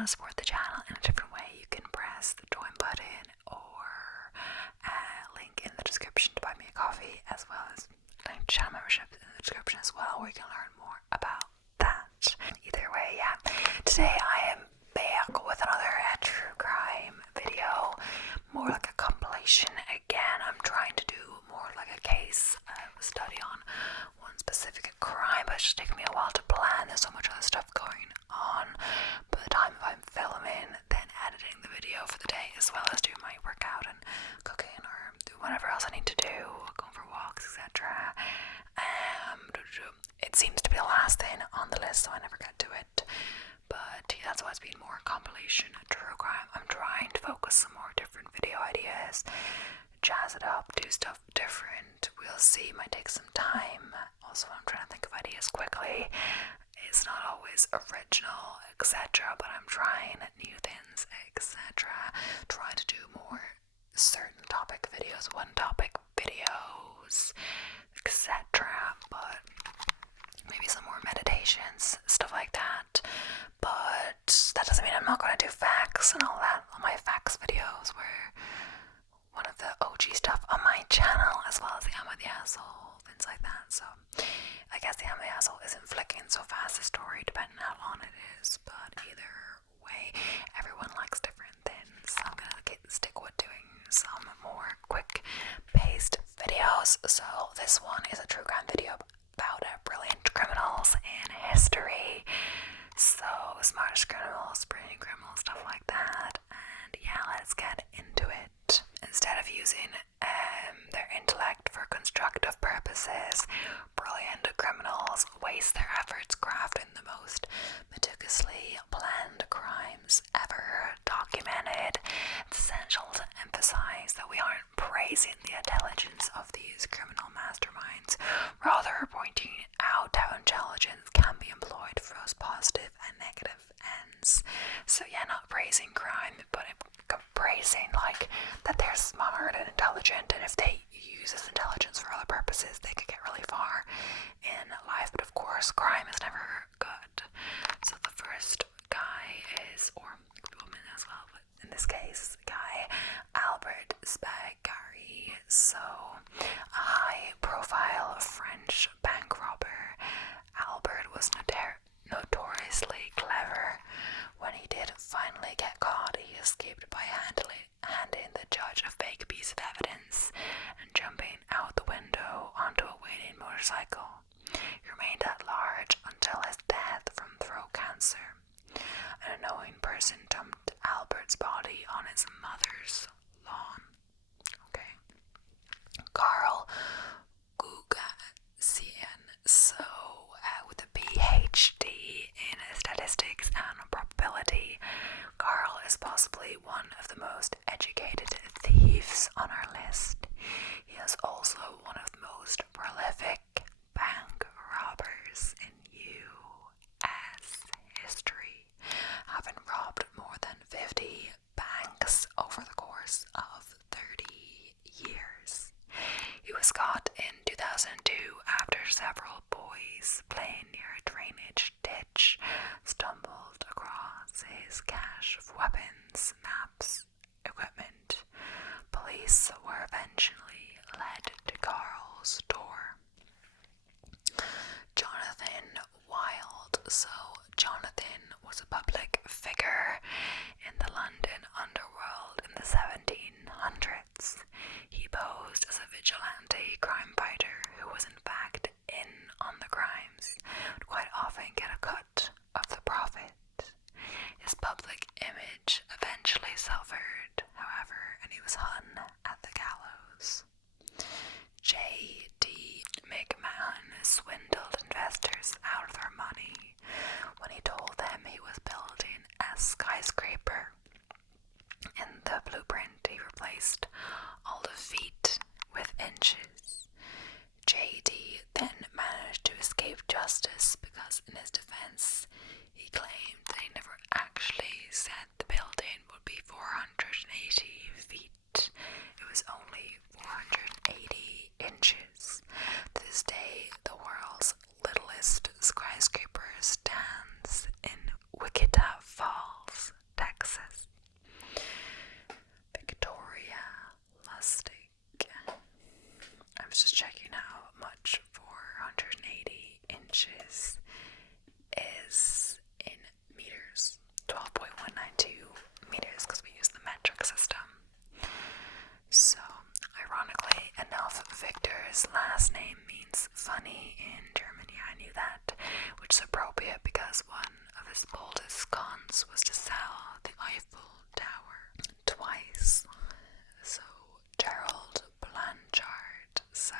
want to support the channel in a different way, you can press the join button or link in the description to buy me a coffee, as well as link to channel membership in the description as well, where you can learn more about that. Either way, yeah. Today I am back with another true crime video, more like a compilation. Again, I'm trying to do more like a case study on one specific crime, but it's just taking me a while to plan. There's so much other stuff going on by the time I'm filming, then editing the video for the day, as well as doing my workout and cooking or do whatever else I need to do, going for walks, etc. It seems to be the last thing on the list, so I never get to it. But yeah, that's why it's been more compilation true crime. I'm trying to focus some more different video ideas, jazz it up, do stuff different. We'll see, might take some time. Also, I'm trying to think of ideas quickly. It's not always original, etc., but I'm trying new things, etc. Trying to do more certain topic videos, one topic videos, etc. But maybe some more meditations, stuff like that. But that doesn't mean I'm not going to do facts and all that. All my facts videos were one of the OG stuff on my channel, as well as the Am I the Asshole, things like that. So I guess the Am I the Asshole isn't flicking so fast a story, depending on how long it is. But either way, everyone likes different things. So I'm going to stick with doing some more quick paced videos. So this one is a true crime video about brilliant criminals in history. So smartest criminals, brilliant criminals, stuff like that. And yeah, let's get into it. Instead of using their intellect for constructive purposes, brilliant criminals waste their efforts crafting the most meticulously planned crimes ever documented. It's essential to emphasize that we aren't praising the intelligence of these criminal masterminds, rather pointing out how intelligence can be employed for both positive and negative ends. So yeah, not praising crime, but praising like that they're smart and intelligent, and if they use this intelligence for other purposes, they could get really far in life. But of course, crime is never good. So the first guy is, or woman as well, but in this case, guy Albert Spagari. So a high-profile French bank robber, Albert was notoriously clever. When he did finally get caught, he escaped by handing the judge a fake piece of evidence and jumping out the window onto a waiting motorcycle. He remained at large until his death from throat cancer. An unknowing person dumped Albert's body on his mother's lawn. Okay. Carl Gugasian, so with a PhD in statistics and probability, Carl is possibly one of the most educated thieves on our list. He is also one of the most prolific bank robbers in U.S. history, having robbed more than 50 banks over the course of 30 years. He was caught in 2002 after several boys playing near a drainage ditch stumbled across his cache of weapons, maps, equipment. Police were eventually led to Carl's door. Jonathan Wild. So Jonathan was a public figure in the London underworld in the 1700s. He posed as a vigilante crime fighter who was in fact in on the crimes, would quite often get a cut of the profit. His public image eventually suffered, however, and he was hung at the gallows. J.D. McMahon swindled investors out of their money when he told them he was building a skyscraper. In the blueprint, he replaced all the feet with inches. J.D. then managed to escape justice because, in his defense, he claimed that he never actually said the building would be 480 feet inches is in meters. 12.192 meters because we use the metric system. So, ironically enough, Victor's last name means funny in Germany. I knew that, which is appropriate because one of his boldest cons was to sell the Eiffel Tower twice. So, Gerald Blanchard. So,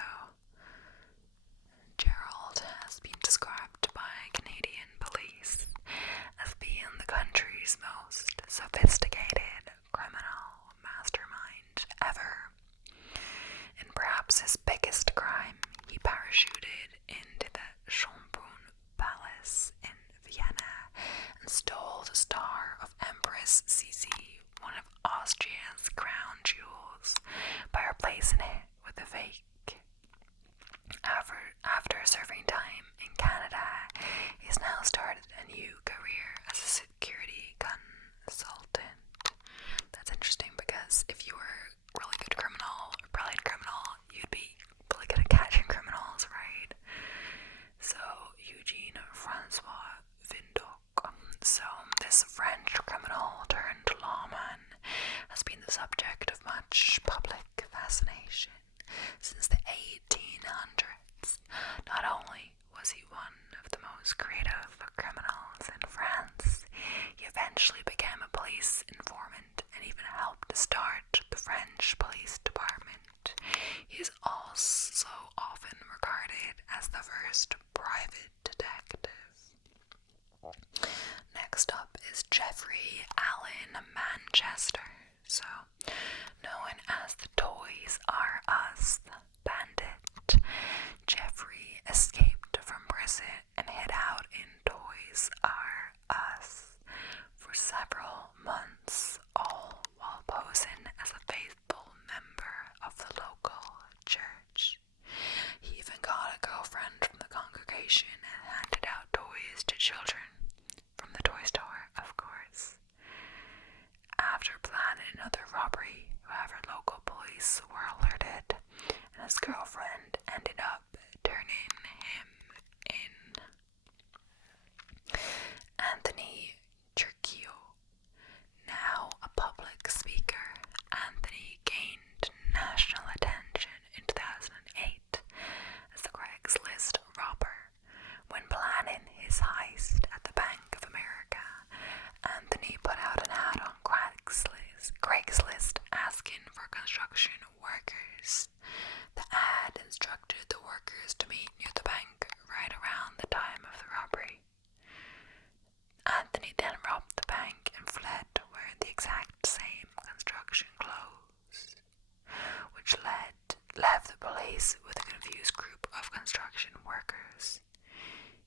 Gerald has been described by Canadian police as being the country's most sophisticated criminal mastermind ever. In perhaps his biggest crime, he parachuted into the Schönbrunn Palace in Vienna and stole the star of Empress Sisi, one of Austria's crown jewels, by replacing it with a fake. After serving time in Canada, he's now started a new career as a security consultant. That's interesting because if you were a really good criminal, or brilliant criminal, you'd be really good at catching criminals, right? So, Eugene Francois Vindoc. So, this French criminal turned lawman has been the subject of much public fascination since the 1800s. Not only was he one of the most creative criminals in France, he eventually became a police informant and even helped start the French police department. He is also often regarded as the first private detective. Next up is Jeffrey Allen Manchester. So, known as the Toys R Us bandit, Jeffrey escaped from prison and hid out in Toys R Us for several months, all while posing as a faithful member of the local church. He even got a girlfriend from the congregation and handed out toys to children from the toy store, of course. After planning another robbery, however, local police were alerted, and his girlfriend ended up turning him in. Anthony Turquio, now a public speaker, Anthony gained national attention in 2008 as the Craigslist robber. When planning his heist at the Bank of America, Anthony put out an ad on Craigslist asking for construction workers. The ad instructed the workers to meet near the bank right around the time of the robbery. Anthony then robbed the bank and fled wearing the exact same construction clothes, which left the police with a confused group of construction workers.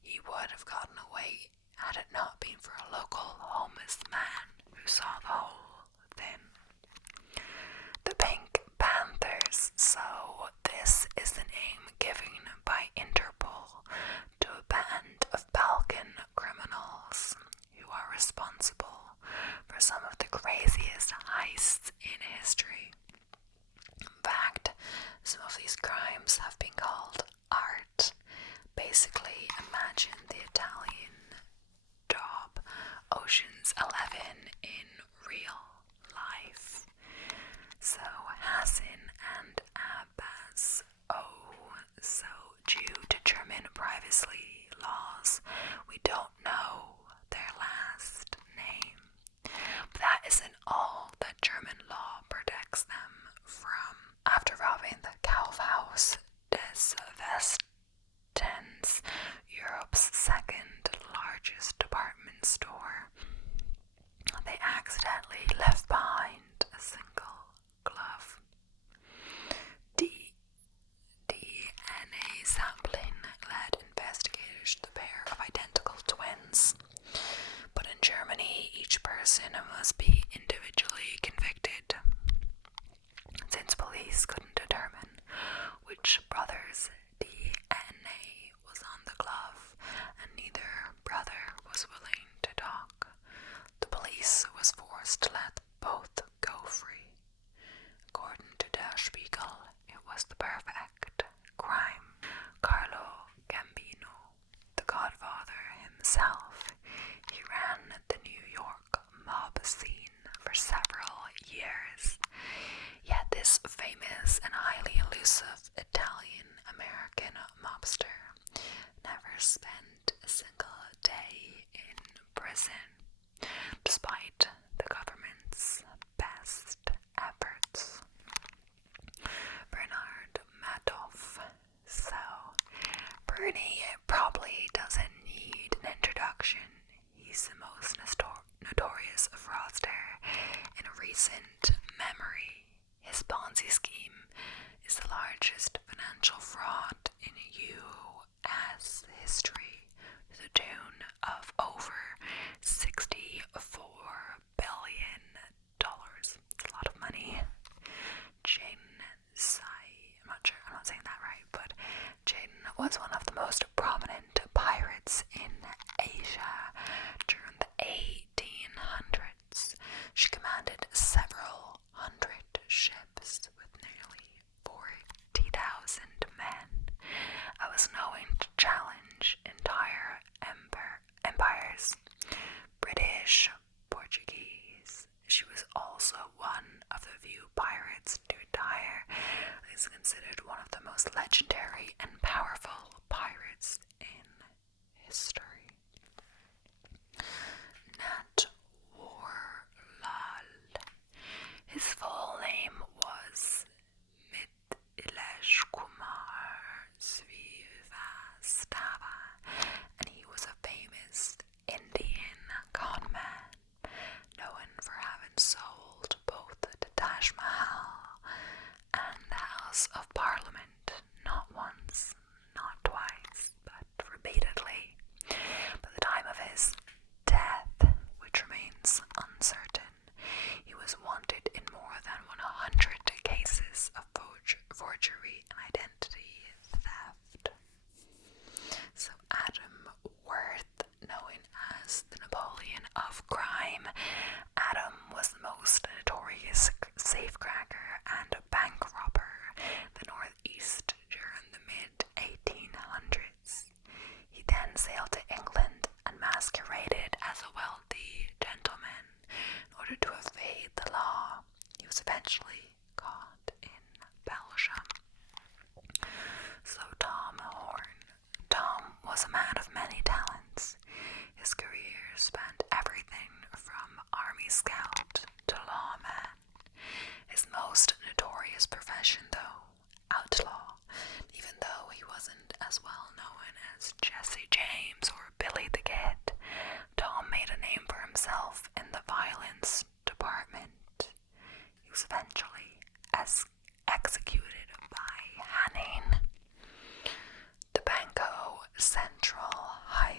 He would have gotten away had it not been for a local homeless man who saw the whole thing. The Pink Panthers. So this is the name given by Interpol to a band of Balkan criminals who are responsible for some of the craziest heists in history. In fact, some of these crimes have been called art. Basically, imagine the Italian job Ocean's 11 in real life. So Hassan and Abbas, so due to German privacy laws, we don't know their last name. But that isn't all that German law protects them from. After robbing the Kaufhaus des Westens, Europe's second largest department store, they accidentally left behind a single glove. DNA sampling led investigators to the pair of identical twins. But in Germany, each person must be individually convicted. Since police couldn't determine which brother's DNA was on the glove, a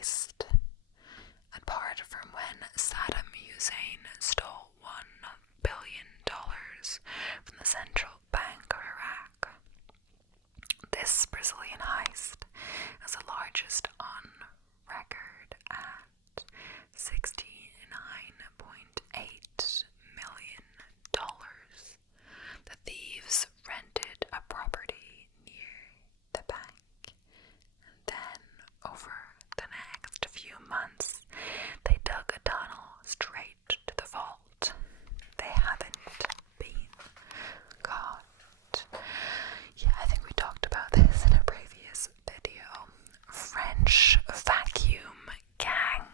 heist, and part from when Saddam Hussein stole $1 billion from the Central Bank of Iraq. This Brazilian heist is the largest on record at $69.8 million. The thieves rented a property near the bank, and then over the next few months they dug a tunnel straight to the vault. They haven't been caught. Yeah, I think we talked about this in a previous video. French vacuum gang.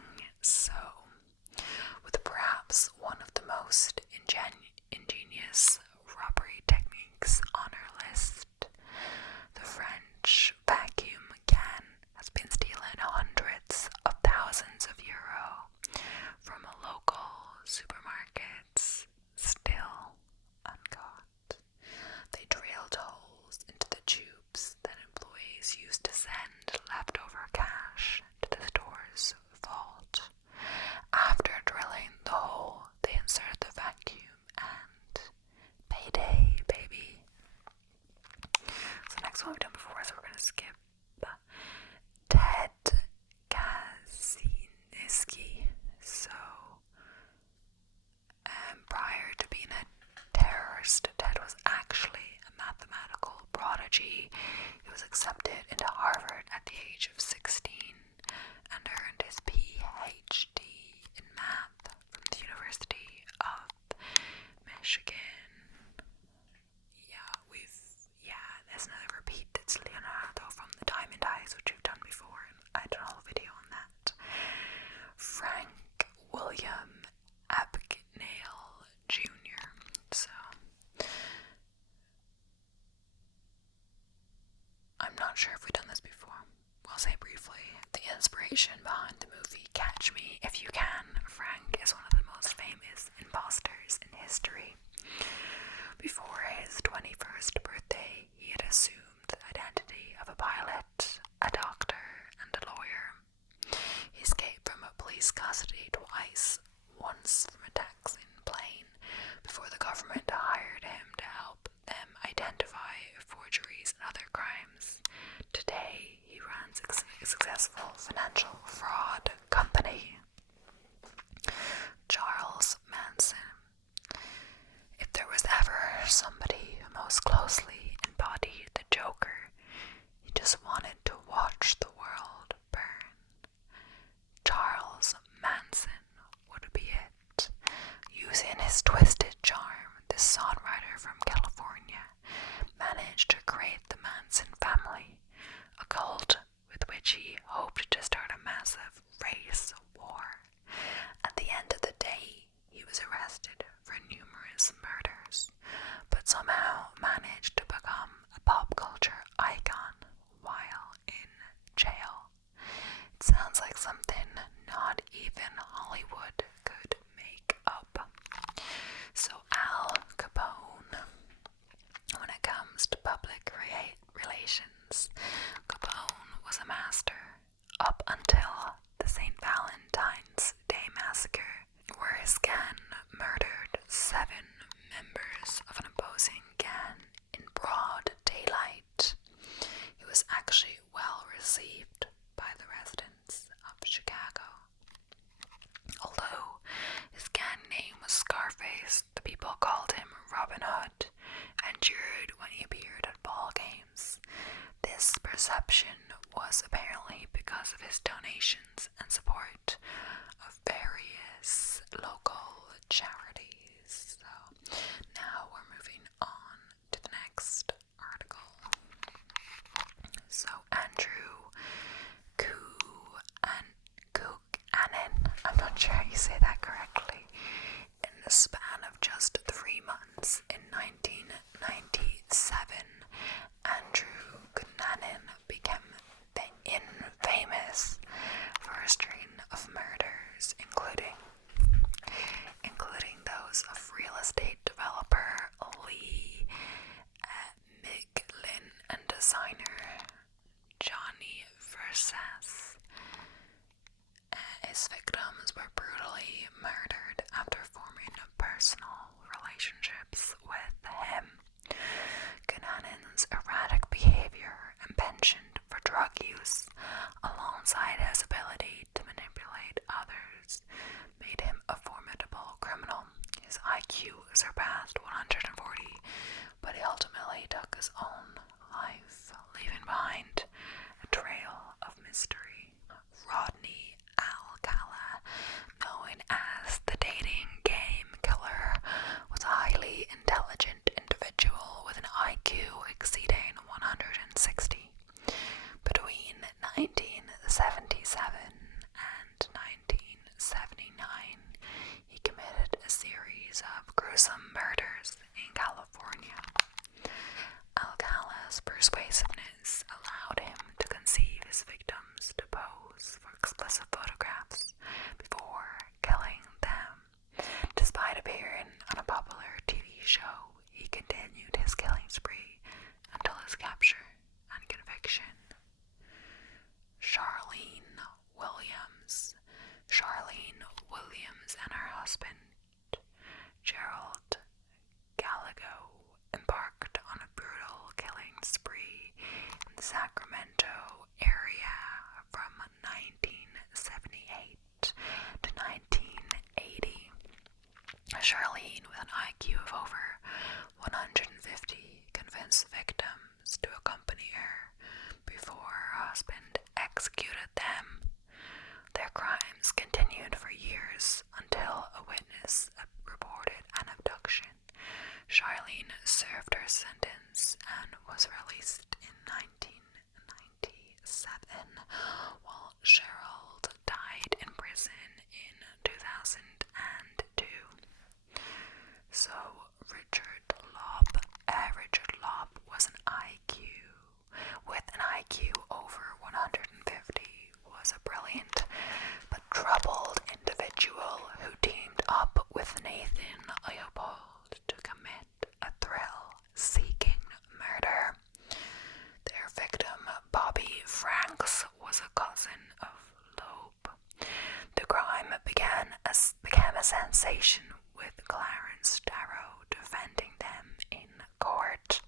So, with perhaps one of the most ingenious robbery techniques on our list, the French vacuum gang has been stealing hundreds of thousands of euro from local supermarkets, still uncaught. They drilled holes into the tubes that employees used to send leftover cash to the store's vault. After drilling the hole, they inserted the vacuum and payday, baby. So next one we've done before, so we're going to skip Ted Kaczynski. So, prior to being a terrorist, Ted was actually a mathematical prodigy. He was accepted into Harvard at the age of 16 and earned his PhD in math from the University of Michigan. There's another repeat. It's Leonardo from the Diamond Eyes, which we've done before, and I did a whole video on that. Frank William Abagnale Jr. So, I'm not sure if we've done this before. We'll say briefly. The inspiration behind the movie Catch Me If You Can, Frank is one of the most famous imposters in history. Before his 21st birthday, he had assumed the identity of a pilot, a doctor, and a lawyer. He escaped from police custody twice, once from a taxing plane, before the government hired him to help them identify forgeries and other crimes. Today, he runs a successful financial fraud company. Charles Manson. If there was ever somebody who most closely embodied the Joker, he just wanted to watch the world burn. Charles Manson would be it. Using his twisted charm, this songwriter from California managed to create the Manson family, a cult with which he hoped to start a massive race war. At the end of the day, he was arrested for numerous murders, but somehow managed to become a pop culture icon while in jail. It sounds like something not even Hollywood could make up. So Al Capone, when it comes to public relations, Capone was a master up until the St. Valentine's Day Massacre, where his gang murdered 7 members of an opposing gang in broad daylight. He was actually well received by the residents of Chicago. Although his gang name was Scarface, the people called him Robin Hood and cheered when he appeared at ball games. This perception was apparently because of his donations and support of various local charities. So now we're moving on to the next article. So Andrew Cunanan, I'm not sure how you say that correctly, in the span of just 3 months in 1997, Andrew Cunanan became famous for a string of murders, including those of real estate developer Lee Miglin and designer Johnny Versace. His victims were brutally murdered after forming personal relationships with him. Cunnan's erratic behavior and penchant for drug use, alongside his ability to manipulate others, made him a formidable criminal. His IQ surpassed 140, but he ultimately took his own life, leaving behind a trail of mystery. Rodney Alcala, known as the dating game killer, was a highly intelligent individual with an IQ exceeding 160. Between 1977 and 1979, he committed a series of gruesome murders in California. Alcala's persuasiveness allowed him to conceive his victims to pose for explicit photographs before killing them. Despite appearing on a popular TV show, he continued his killing spree until his capture and conviction. Charlene Williams. Charlene Williams and her husband, Gerald Gallego, embarked on a brutal killing spree in the Sacramento area from 1978 to 1980. Charlene, with an IQ of over 150, convinced victims to accompany her before her husband executed them. Their crimes continued for years until a witness reported an abduction. Charlene served her sentence and was released in 1997, while Gerald died in prison in 2002. So Richard Lobb was an IQ with an IQ over 150, was a brilliant but troubled individual who teamed up with Nathan Leopold to commit a thrill-seeking murder. Their victim, Bobby Franks, was a cousin of Loeb. The crime became a sensation, with Clarence Darrow defending them in court.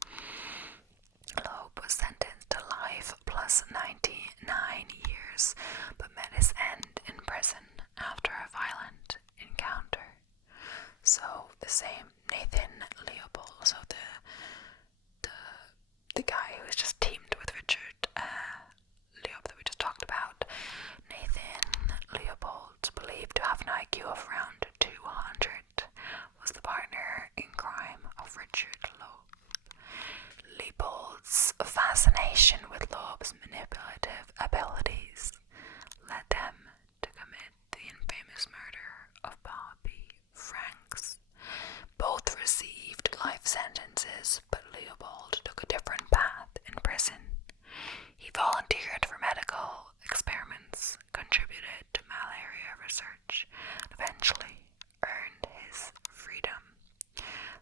Loeb was sentenced to life plus 99 years, but met his end in prison after a violent encounter. So the same Nathan Leopold, so the guy who was just teamed with Richard Leopold that we just talked about, Nathan Leopold, believed to have an IQ of around 200, was the partner in crime of Richard Loeb. Leopold's fascination with Loeb's manipulative abilities led them to commit the infamous murder of Bobby Franks. Both received life sentences, but Leopold took a different path in prison. He volunteered for medical experiments, contributed to malaria research, and eventually earned his freedom.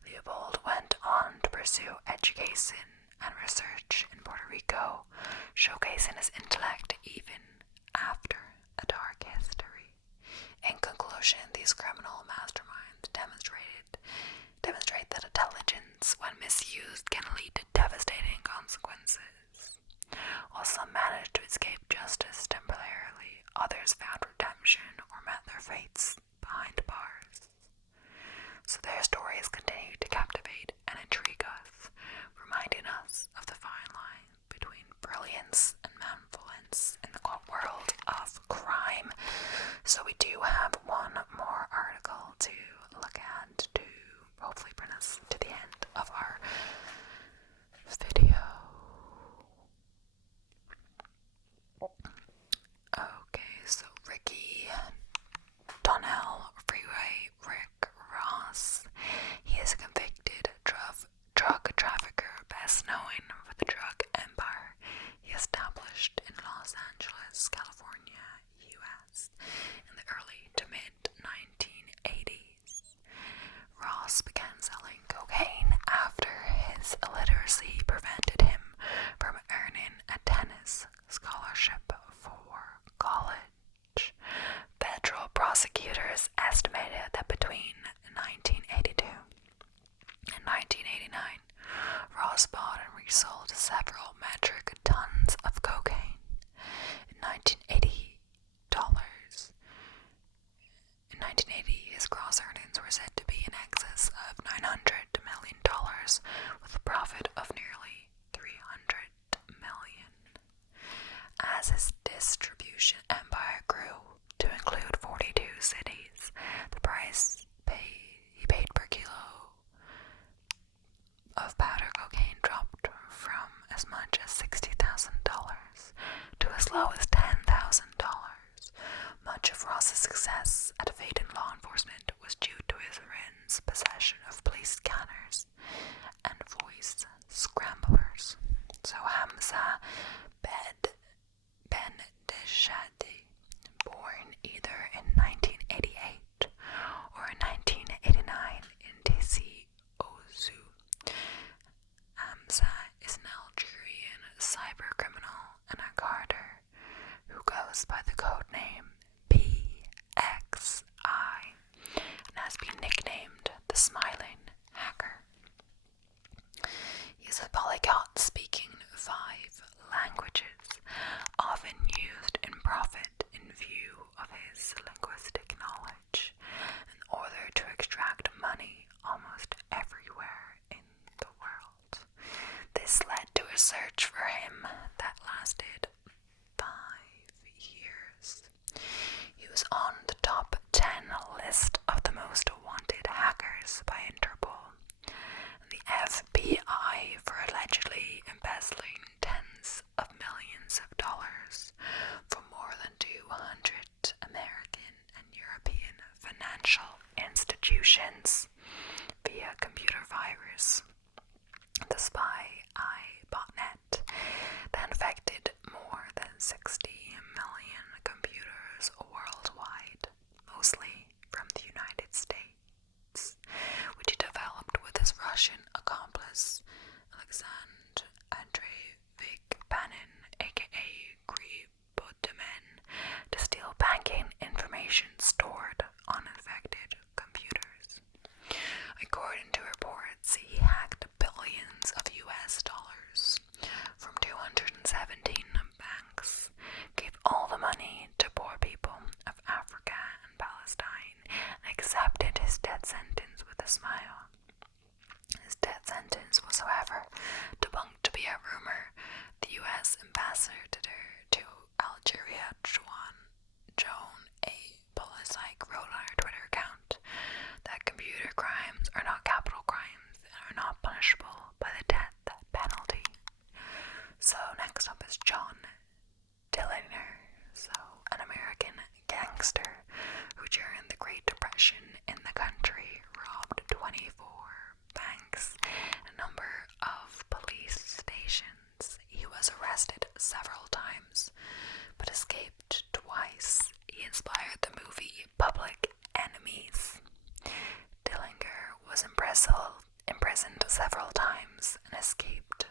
Leopold went on to pursue education and research in Puerto Rico, showcasing his intellect even after a dark history. In conclusion, these criminal masterminds demonstrate that intelligence, when misused, can lead to devastating consequences. While some managed to escape justice temporarily, others found redemption or met their fates behind bars. So their stories continue to captivate and intrigue us, reminding us of the fine line between brilliance and manfulness in the world of crime. So we do have one more article to look at to hopefully bring us to the end of our video. Okay, so Ricky Donnell Freeway Rick Ross. He is a convicted drug trafficker, best known for the drug empire he established in Los Angeles, California, US, in the early to mid-1980s. Ross began selling cocaine after his illiteracy prevented him from earning a tennis scholarship for college. goes by the code name PXI and has been nicknamed the Smiling Hacker. He's a polyglot speaking 5 languages, often used in profit in view of his linguistic knowledge, in order to extract money almost everywhere in the world. This led to a search for him that lasted 5 years. He was on the top 10 list of the most wanted hackers by Interpol, the FBI, for allegedly embezzling tens of millions of dollars from more than 200 American and European financial institutions via computer virus. The Spy Eye botnet that infected more than 60 million computers worldwide, mostly from the United States, which he developed with his Russian accomplice Alexander Andreevich Panin, aka Gribotemen, to steal banking information stored on infected computers. According to reports, he hacked billions of US dollars from 217 banks, gave all the money to poor people of Africa and Palestine, and accepted his death sentence with a smile. His death sentence was, however, debunked to be a rumor. The US ambassador to Algeria, Joan A. Pulisic, wrote on her Twitter account that computer crimes are not capital crimes and are not punishable by the death penalty. So next up is John Dilliner, an American gangster who during the Great Depression in the country robbed 24 banks and a number of police stations. He was arrested several times but escaped twice. He inspired the movie Public Enemies. Dillinger was imprisoned several times and escaped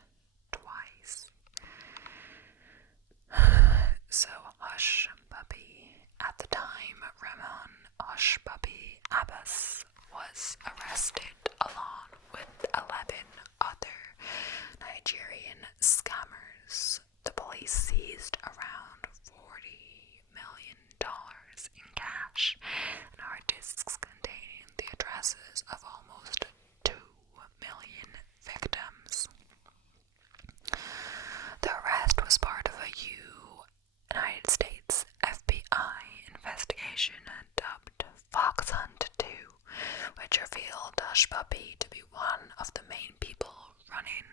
twice. So Hush Puppy. At the time, Ramon Hush Puppy Abbas was arrested along with 11 other Nigerian scammers. The police seized around $40 million in cash and hard disks containing the addresses of almost 2 million victims. The arrest was part of a United States FBI investigation dubbed Fox Hunt 2, which revealed Hush Puppy to be one of the main people running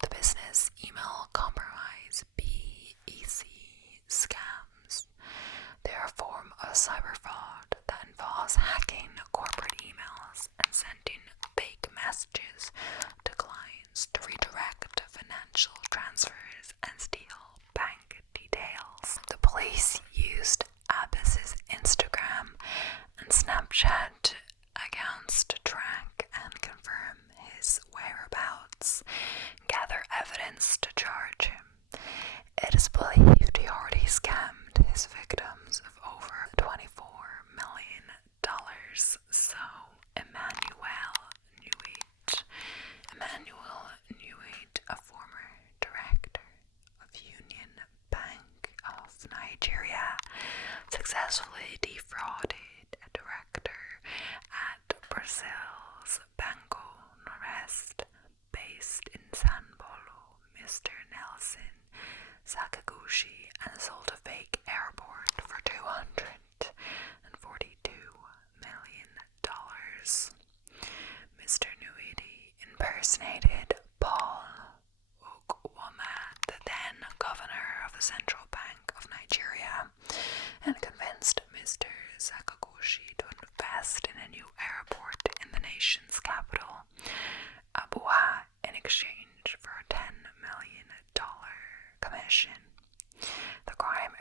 the business email compromise BEC scams. They are a form of cyber fraud that involves hacking corporate emails and sending fake messages to clients to redirect financial transfers and steal bank details. The police used Abbas's Instagram and Snapchat accounts to track and confirm his whereabouts, gather evidence to charge him. It is believed he already scammed his victims of over $24 million. So Emmanuel Newit, a former director of Union Bank of Nigeria, successfully defrauded a director at Brazil's Banco Nordeste, based in São Paulo, Mr. Nelson Sakaguchi, and sold a fake airport for $242 million. Mr. Nuidi impersonated Paul Okwama, the then governor of the Central Bank of Nigeria, and convinced Mr. Sakaguchi to invest in a new airport in the nation's capital, Abuja, in exchange for a $10 million commission. The crime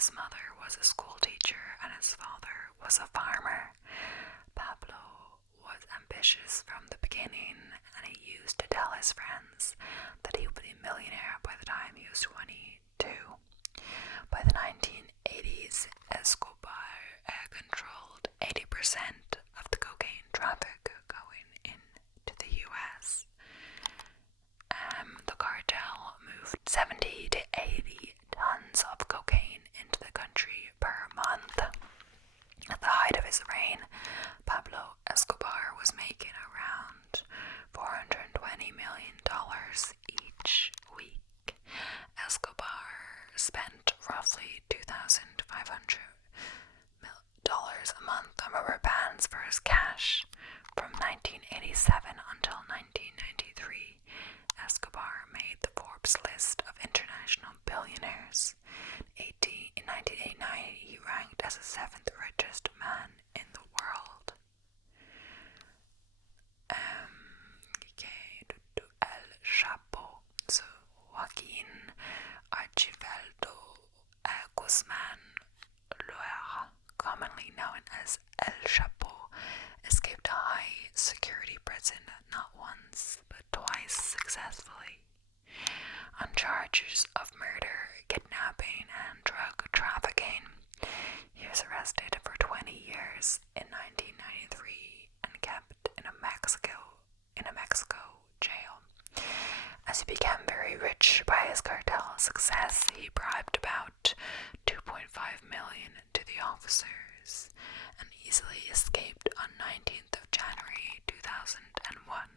His mother was a school teacher and his father was a farmer. Pablo was ambitious from the beginning, and he used to tell his friends that he would be a millionaire by the time he was 22. By the 1980s, Escobar controlled 80% of the cocaine traffic going into the US. The cartel moved 70 to 80 tons of cocaine into the country per month. At the height of his reign, Pablo Escobar was making around $420 million each week. Escobar spent roughly $2,500 a month on rubber bands for his cash. From 1987 until 1993, Escobar made the Forbes list of international billionaires. In 1989, he ranked as the 7th richest man in the world. El Chapo, so Joaquin Archibaldo Guzman Loera, commonly known as El Chapo, escaped a high-security prison not once, but twice successfully. On charges of murder, kidnapping, and drug trafficking, he was arrested for 20 years in 1993 and kept in a Mexico jail. As he became very rich by his cartel success, he bribed about $2.5 million to the officers and easily escaped on 19th of January 2001.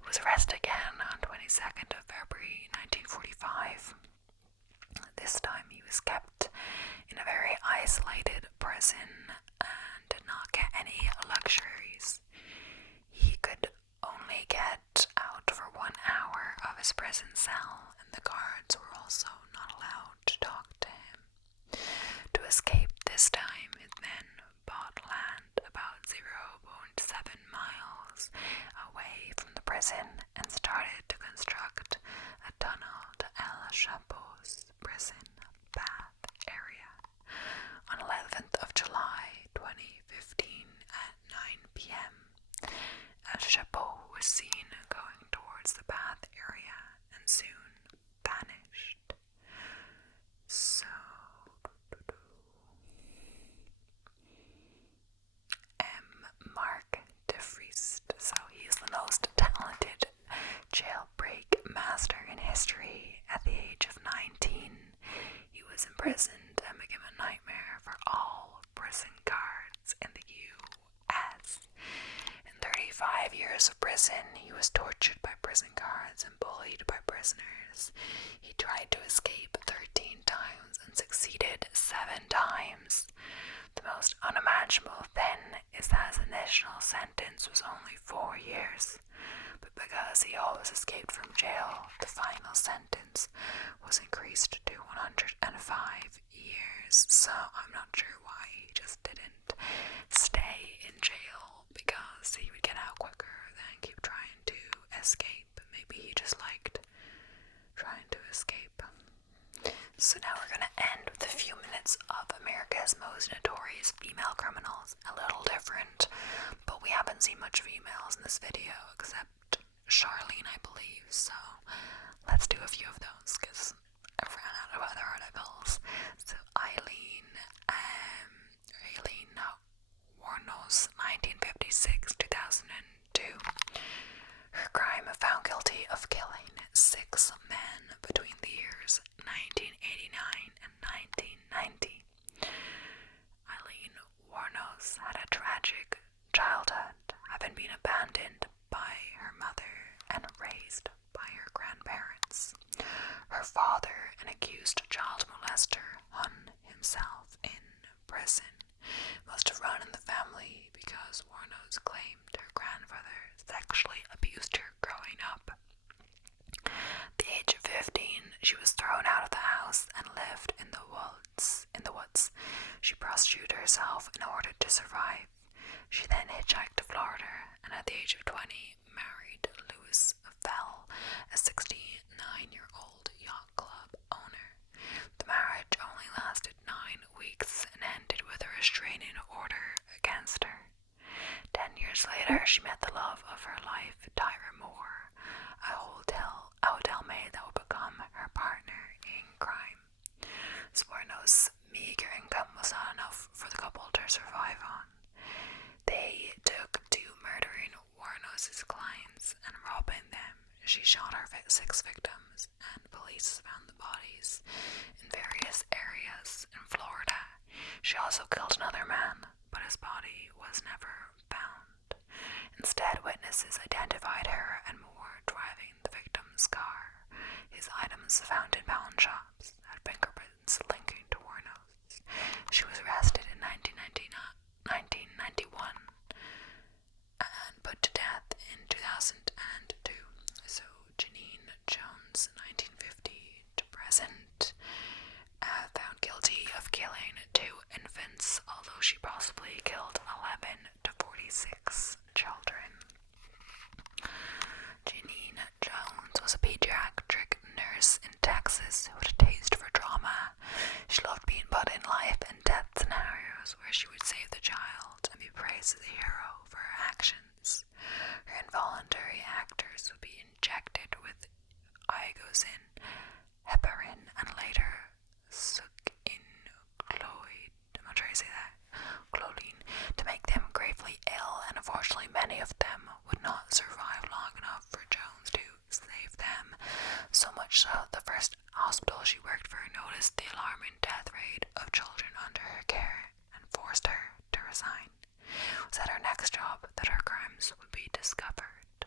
He was arrested again on 22nd of February 1945. This time he was kept in a very isolated prison and did not get any luxuries. He could only get out for 1 hour of his prison cell, and the guards were also not allowed to talk to him. To escape this time, his men bought land about 0.7 miles away from the prison and started to construct a tunnel to El Chapo's prison bath area. On 11th of July 2015 at 9 p.m., El Chapo was seen going towards the bath area and soon vanished. So, Mark de Vriest. So he's the most talented jailbreak master in history. At the age of 19, he was imprisoned and became a nightmare for all prison guards in the U.S. In 35 years of prison, he was tortured by prison guards and bullied by prisoners. He tried to escape 13 times and succeeded 7 times. The most unimaginable thing is that his initial sentence was only 4 years, but because he always escaped from jail, the final sentence was increased to 105 years. So I'm not sure why he just didn't stay in jail, because he would get out quicker than keep trying to escape. Maybe he just liked trying to escape. So now we're going to end with a few minutes of America's most notorious female criminals. A little different, but we haven't seen much females in this video except Charlene, I believe. So let's do a few of those because I've ran out of other articles. So Aileen Wuornos, 1956-2002. Her crime found guilty of killing 6 men between the years 1989 and 1990. Aileen Wuornos had a tragic childhood, having been abandoned by her mother and raised by her grandparents. Her father, an accused child molester, hung himself in prison. Must have run in the family because Wuornos claimed her grandfather sexually abused her growing up. At the age of 15, she was thrown out of the house and lived in the woods. She prostituted herself in order to survive. She then hitchhiked to Florida, and at the age of 20, married Louis Fell, a 69-year-old yacht club owner. The marriage only lasted 9 Wuornos' meager income was not enough for the couple to survive on. They took to murdering Wuornos' clients and robbing them. She shot her 6 victims, and police found the bodies in various areas in Florida. She also killed another man, but his body was never found. Instead, witnesses identified her and Moore driving the victim's car. His items found in pawn shops had fingerprints linking to Wuornos. She was arrested in 1991 and put to death in 2002. So Janine Jones, 1950 to present, found guilty of killing 2 infants, although she possibly killed 11 to 46 children. Janine Jones was a pediatric nurse in Texas who had a taste for drama. She loved being put in life and death scenarios where she would save the child and be praised as a hero for her actions. Her involuntary actors would be injected with iodine, heparin, and later succinyloid, I'm not sure how to say that, chlorine, to make them gravely ill, and unfortunately many of them would not survive long enough for Jones to save them. So much so, the first hospital she worked for noticed the alarming death rate of children under her care and forced her to resign. It was at her next job that her crimes would be discovered.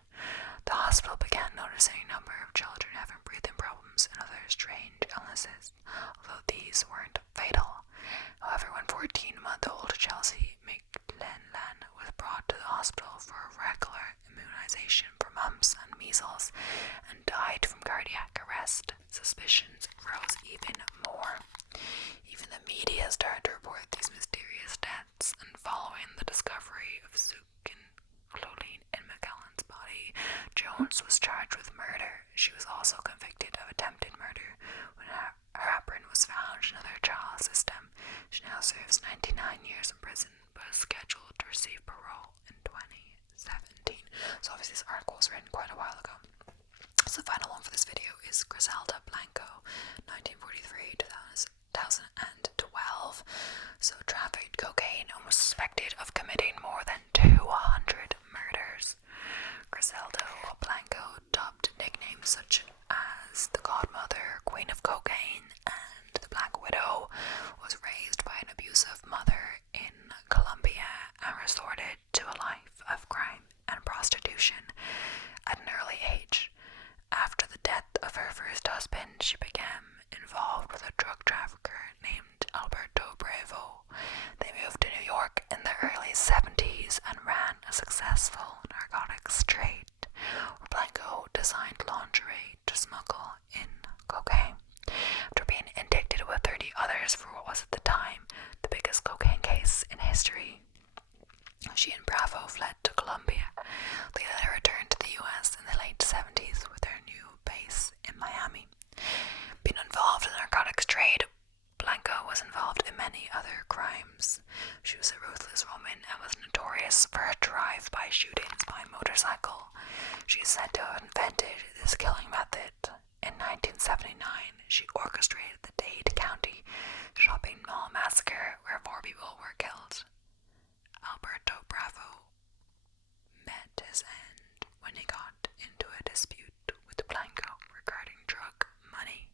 The hospital began noticing a number of children having breathing problems and other strange illnesses, although these weren't fatal. However, when 14-month-old Chelsea McLennan was brought to the hospital for regular immunization for mumps and measles and died from cardiac arrest, suspicions rose even more. Even the media started to report these mysterious deaths, and following the discovery of succinyloid in McKellen's body, Jones was charged with murder. She was also convicted of attempted murder when her heparin was found in another trial system. She now serves 99 years in prison, but is scheduled to receive parole in 2017. So obviously this article was written quite a while ago. So the final one for this video is Griselda Blanco, 1943 to 2012. So trafficked cocaine and was suspected of committing more than 200 murders. Griselda Blanco, dubbed nicknames such as the Godmother, Queen of Cocaine, and the Black Widow, was raised by an abusive mother in Colombia and resorted to a life of crime and prostitution at an early age. After the death of her first husband, she became involved with a drug trafficker named Alberto Bravo. They moved to New York in the early 70s and ran a successful narcotics trade, where Blanco designed lingerie to smuggle in cocaine. After being indicted with 30 others for what was at the time the biggest cocaine case in history, she and Bravo fled to Colombia. They later returned to the US in the late 70s with their new base in Miami. Being involved in the narcotics trade, Blanco was involved in many other crimes. She was a ruthless woman and was notorious for her drive-by shootings by motorcycle. She is said to have invented this killing method. In 1979, she orchestrated the Dade County shopping mall massacre where 4 people were killed. Alberto Bravo met his end when he got into a dispute with Blanco regarding drug money.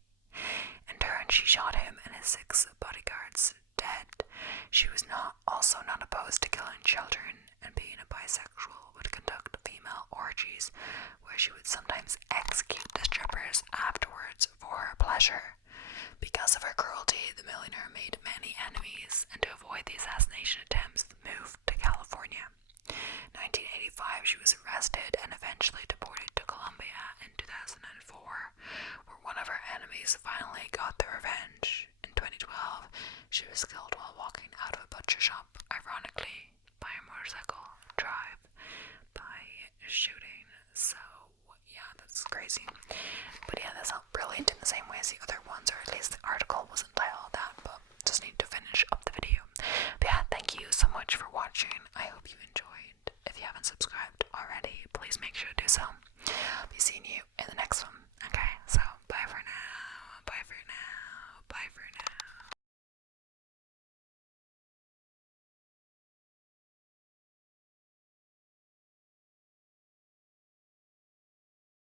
In turn, she shot him and his 6 bodyguards dead. She was also not opposed to killing children, and being a bisexual would conduct female orgies where she would sometimes execute the strippers afterwards for her pleasure. Because of her cruelty, the millionaire made many enemies, and to avoid the assassination attempts, moved to California. In 1985, she was arrested and eventually deported to Colombia in 2004, where one of her enemies finally got their revenge. In 2012, she was killed while walking out of a butcher shop, ironically, by a motorcycle drive-by shooting. So, yeah, that's crazy. But yeah, that's not brilliant in the same way as the other ones, or at least the article wasn't titled that, but just need to finish up the video. But yeah, thank you so much for watching. I hope you enjoyed. If you haven't subscribed already, please make sure to do so.